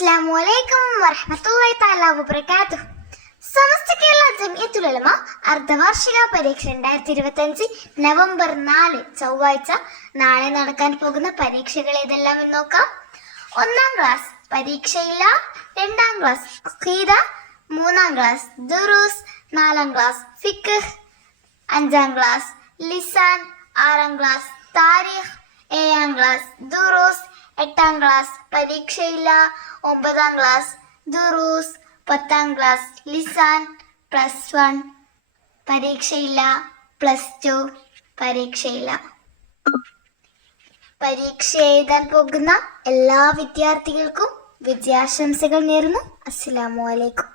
അസ്സലാമു അലൈക്കും വറഹ്മത്തുള്ളാഹി തആല വബറകാതുഹു. സമസ്ത കേരള ജംഇയ്യത്തുൽ ഉലമ അർദ്ധവാർഷിക പരീക്ഷ 2025 നവംബർ 4 ചൊവ്വാഴ്ച നാളെ നടക്കാൻ പോകുന്ന പരീക്ഷകൾ ഏതെല്ലാം എന്ന് നോക്കാം. 1-ാം ക്ലാസ് പരീക്ഷയില്ല, 2-ാം ക്ലാസ് അഖീദ, 3-ാം ക്ലാസ് ദുറൂസ്, 4-ാം ക്ലാസ് ഫിഖ്, 5-ാം ക്ലാസ് ലിസാൻ, 6-ാം ക്ലാസ് താരീഖ്, 7-ാം ക്ലാസ് ദുറൂസ്, 8-ാം ക്ലാസ് പരീക്ഷയില്ല, 9-ാം ക്ലാസ് ദുറൂസ്, 10-ാം ക്ലാസ് ലിസാൻ, +1 പരീക്ഷയില്ല, +2 പരീക്ഷയില്ല. പരീക്ഷ എഴുതാൻ പോകുന്ന എല്ലാ വിദ്യാർത്ഥികൾക്കും വിജയാശംസകൾ നേരുന്നു. അസ്സലാമു അലൈക്കും.